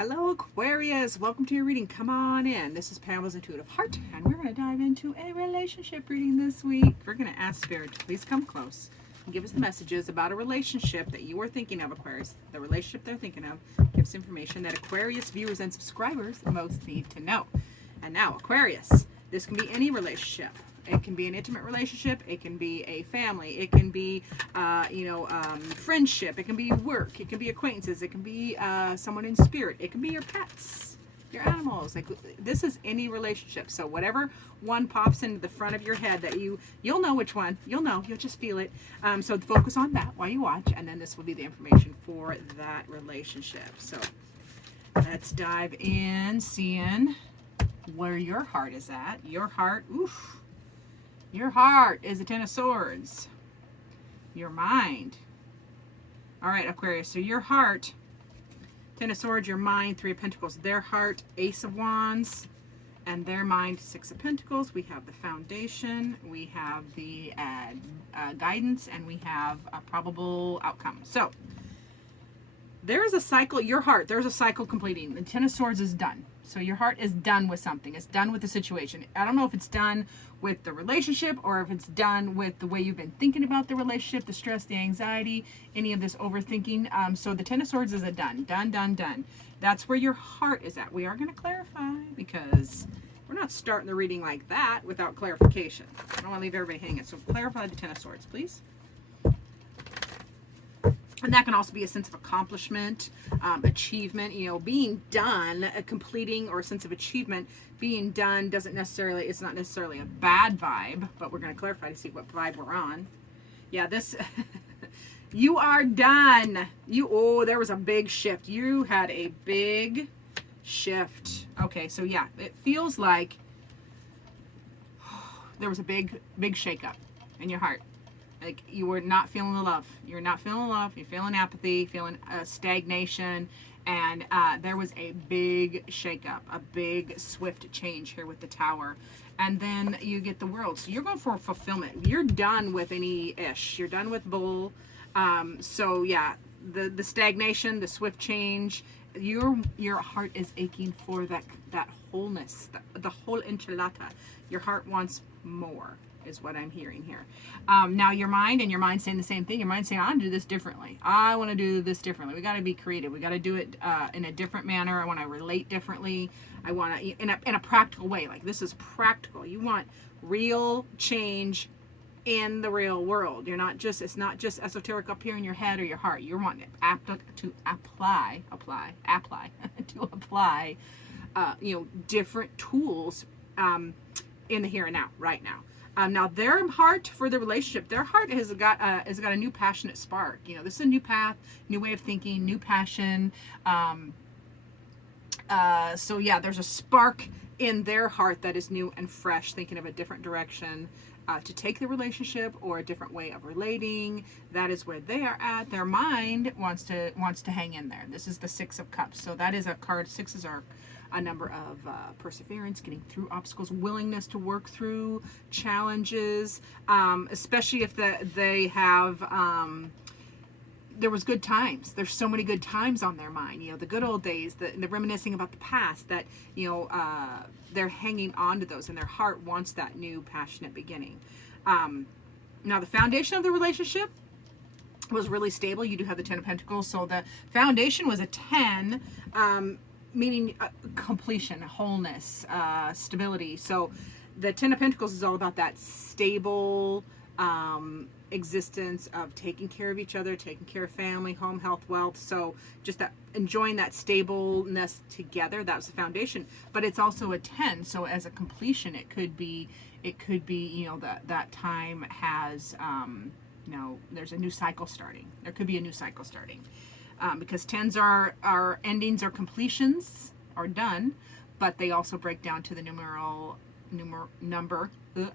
Hello Aquarius, welcome to your reading. Come on in. This is Pamela's Intuitive Heart, and we're going to dive into a relationship reading this week. We're going to ask Spirit to please come close and give us the messages about a relationship that you are thinking of, Aquarius. The relationship they're thinking of gives information that Aquarius viewers and subscribers most need to know. And now, Aquarius, this can be any relationship. It can be an intimate relationship. It can be a family. It can be, friendship. It can be work. It can be acquaintances. It can be someone in spirit. It can be your pets, your animals. Like, this is any relationship. So whatever one pops into the front of your head that you'll know which one. You'll know. You'll just feel it. So focus on that while you watch, and then this will be the information for that relationship. So let's dive in, seeing where your heart is at. Your heart, oof. Your heart is a Ten of Swords. Your mind. All right, Aquarius. So your heart, Ten of Swords, your mind, Three of Pentacles. Their heart, Ace of Wands. And their mind, Six of Pentacles. We have the foundation. We have the guidance. And we have a probable outcome. So there is a cycle. Your heart, there's a cycle completing. The Ten of Swords is done. So your heart is done with something. It's done with the situation. I don't know if it's done with the relationship or if it's done with the way you've been thinking about the relationship, the stress, the anxiety, any of this overthinking. So the Ten of Swords is a done. Done. That's where your heart is at. We are going to clarify because we're not starting the reading like that without clarification. I don't want to leave everybody hanging. So clarify the Ten of Swords, please. And that can also be a sense of accomplishment, achievement, being done, completing, or a sense of achievement. Being done it's not necessarily a bad vibe, but we're going to clarify to see what vibe we're on. Yeah, this, you are done. There was a big shift. You had a big shift. Okay, so yeah, it feels like there was a big shakeup in your heart. Like you were not feeling the love. You're not feeling love. You're feeling apathy, feeling stagnation. And there was a big shakeup, a big swift change here with the Tower. And then you get the World. So you're going for fulfillment. You're done with any ish. You're done with bull. So yeah, the stagnation, the swift change, your heart is aching for that wholeness, the whole enchilada. Your heart wants more, is what I'm hearing here. Now your mind saying the same thing. Your mind saying, I want to do this differently. I want to do this differently. We got to be creative. We got to do it in a different manner. I want to relate differently. I want to, in a practical way. Like, this is practical. You want real change in the real world. It's not just esoteric up here in your head or your heart. You're wanting to apply different tools in the here and now, right now. Now their heart for the relationship, their heart has got a new passionate spark. This is a new path, new way of thinking, new passion. So yeah, there's a spark in their heart that is new and fresh, thinking of a different direction to take the relationship or a different way of relating. That is where they are at. Their mind wants to hang in there. This is the Six of Cups. So that is a card. Sixes are a number of perseverance, getting through obstacles, willingness to work through challenges, especially if they have, there was good times. There's so many good times on their mind, the good old days, the reminiscing about the past, that, they're hanging on to those, and their heart wants that new passionate beginning. Now the foundation of the relationship was really stable. You do have the Ten of Pentacles. So the foundation was a 10, meaning completion, wholeness, stability. So the Ten of Pentacles is all about that stable existence of taking care of each other, taking care of family, home, health, wealth. So just that, enjoying that stableness together. That was the foundation. But it's also a 10. So as a completion, it could be that time has there's a new cycle starting. There could be a new cycle starting. Because 10s are endings or completions, are done, but they also break down to the number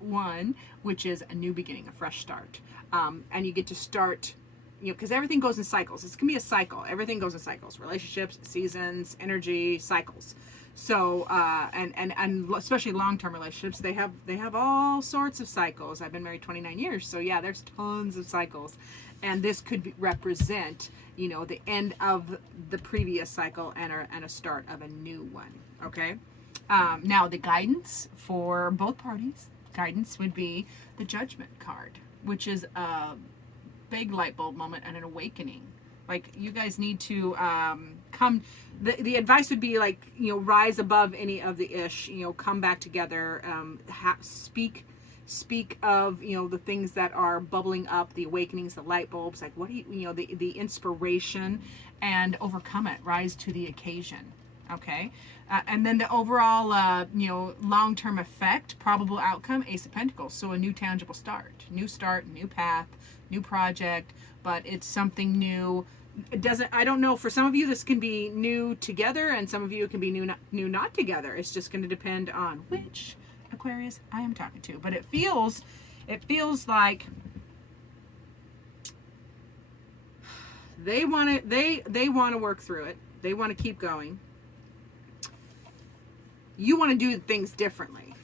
1, which is a new beginning, a fresh start. And you get to start, because everything goes in cycles. This can be a cycle. Everything goes in cycles. Relationships, seasons, energy, cycles. So and especially long-term relationships, they have all sorts of cycles. I've been married 29 years, so yeah, there's tons of cycles, and this could represent, you know, the end of the previous cycle and a start of a new one. Okay. Now the guidance for both parties, guidance would be the Judgment card, which is a big light bulb moment and an awakening. Like, you guys need to come. The advice would be, like, you know, rise above any of the ish. You know, come back together. Speak of, you know, the things that are bubbling up, the awakenings, the light bulbs. Like, what do you know, the inspiration, and overcome it. Rise to the occasion. Okay. And then the overall, you know, long-term effect, probable outcome, Ace of Pentacles. So a new tangible start, new path, new project, but it's something new. It doesn't, I don't know, for some of you this can be new together, and some of you it can be new not together. It's just going to depend on which Aquarius I am talking to. But it feels like they want to work through it. They want to keep going. You want to do things differently,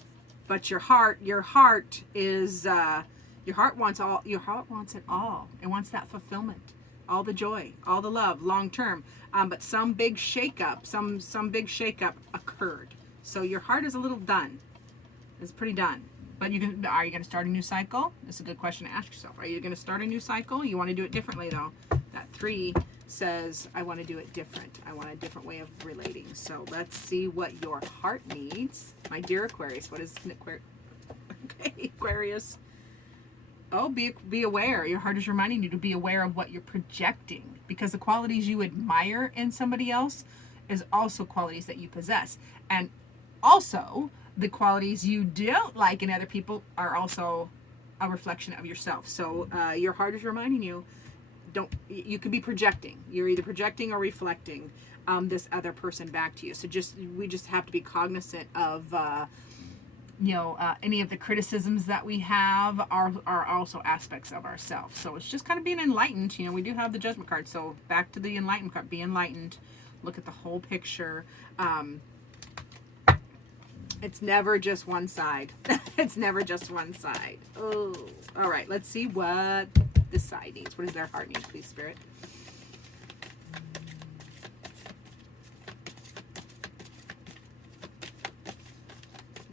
but your heart is your heart wants it all. It wants that fulfillment, all the joy, all the love, long term. But some big shakeup, some big shakeup occurred. So your heart is a little done. It's pretty done. But are you going to start a new cycle? That's a good question to ask yourself. Are you going to start a new cycle? You want to do it differently, though. That 3 says, I want to do it different. I want a different way of relating. So let's see what your heart needs. My dear Aquarius, what is an Aquarius? Okay, Aquarius. Oh, be aware. Your heart is reminding you to be aware of what you're projecting, because the qualities you admire in somebody else is also qualities that you possess. And also, the qualities you don't like in other people are also a reflection of yourself. So your heart is reminding you, you could be projecting. You're either projecting or reflecting this other person back to you. So we just have to be cognizant of any of the criticisms that we have are also aspects of ourselves. So it's just kind of being enlightened. You know, we do have the Judgment card. So back to the Enlightenment card. Be enlightened. Look at the whole picture. It's never just one side. It's never just one side. Oh, all right. Let's see what this side needs. What does their heart need, please, Spirit?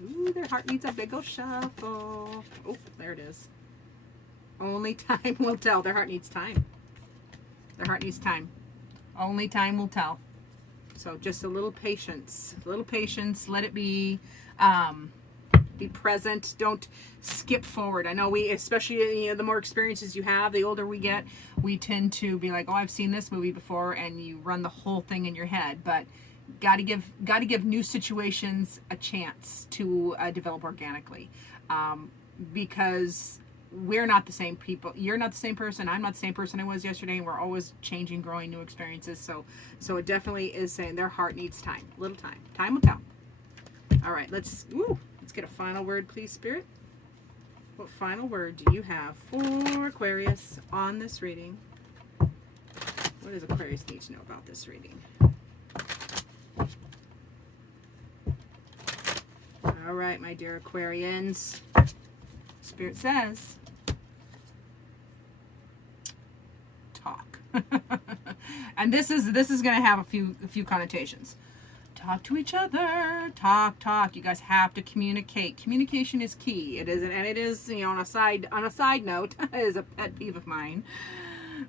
Ooh, their heart needs a big ol' shuffle. Oh, there it is. Only time will tell. Their heart needs time. Their heart needs time. Only time will tell. So just a little patience. A little patience. Let it be. Be present. Don't skip forward. I know we, especially, the more experiences you have, the older we get, we tend to be like, oh, I've seen this movie before, and you run the whole thing in your head. But got to give new situations a chance to develop organically, because we're not the same people. You're not the same person. I'm not the same person I was yesterday, and we're always changing, growing, new experiences. So it definitely is saying their heart needs time. A little time. Time will tell. All right, let's get a final word, please, Spirit. What final word do you have for Aquarius on this reading? What does Aquarius need to know about this reading? All right, my dear Aquarians. Spirit says, talk. And this is going to have a few connotations. Talk to each other. Talk. You guys have to communicate. Communication is key. It is, and it is, on a side note, it is a pet peeve of mine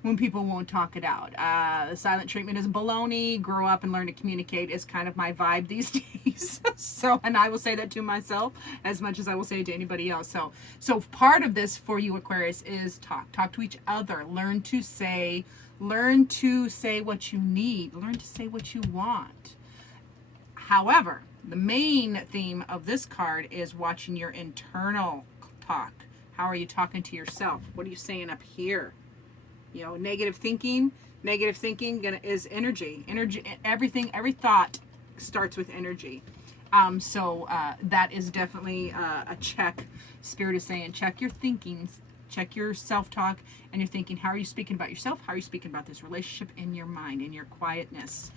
when people won't talk it out. The silent treatment is baloney. Grow up and learn to communicate is kind of my vibe these days. So, and I will say that to myself as much as I will say it to anybody else. So part of this for you, Aquarius, is talk. Talk to each other. Learn to say what you need. Learn to say what you want. However, the main theme of this card is watching your internal talk. How are you talking to yourself? What are you saying up here? Negative thinking is energy. Every thought starts with energy. So that is definitely a check. Spirit is saying, check your thinking, check your self-talk and your thinking. How are you speaking about yourself? How are you speaking about this relationship in your mind, in your quietness?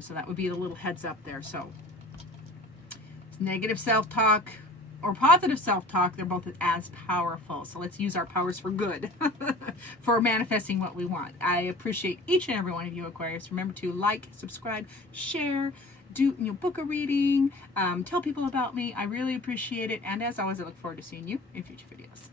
So that would be a little heads up there. So negative self-talk or positive self-talk, they're both as powerful. So let's use our powers for good, for manifesting what we want. I appreciate each and every one of you, Aquarius. Remember to like, subscribe, share, book a reading, tell people about me. I really appreciate it. And as always, I look forward to seeing you in future videos.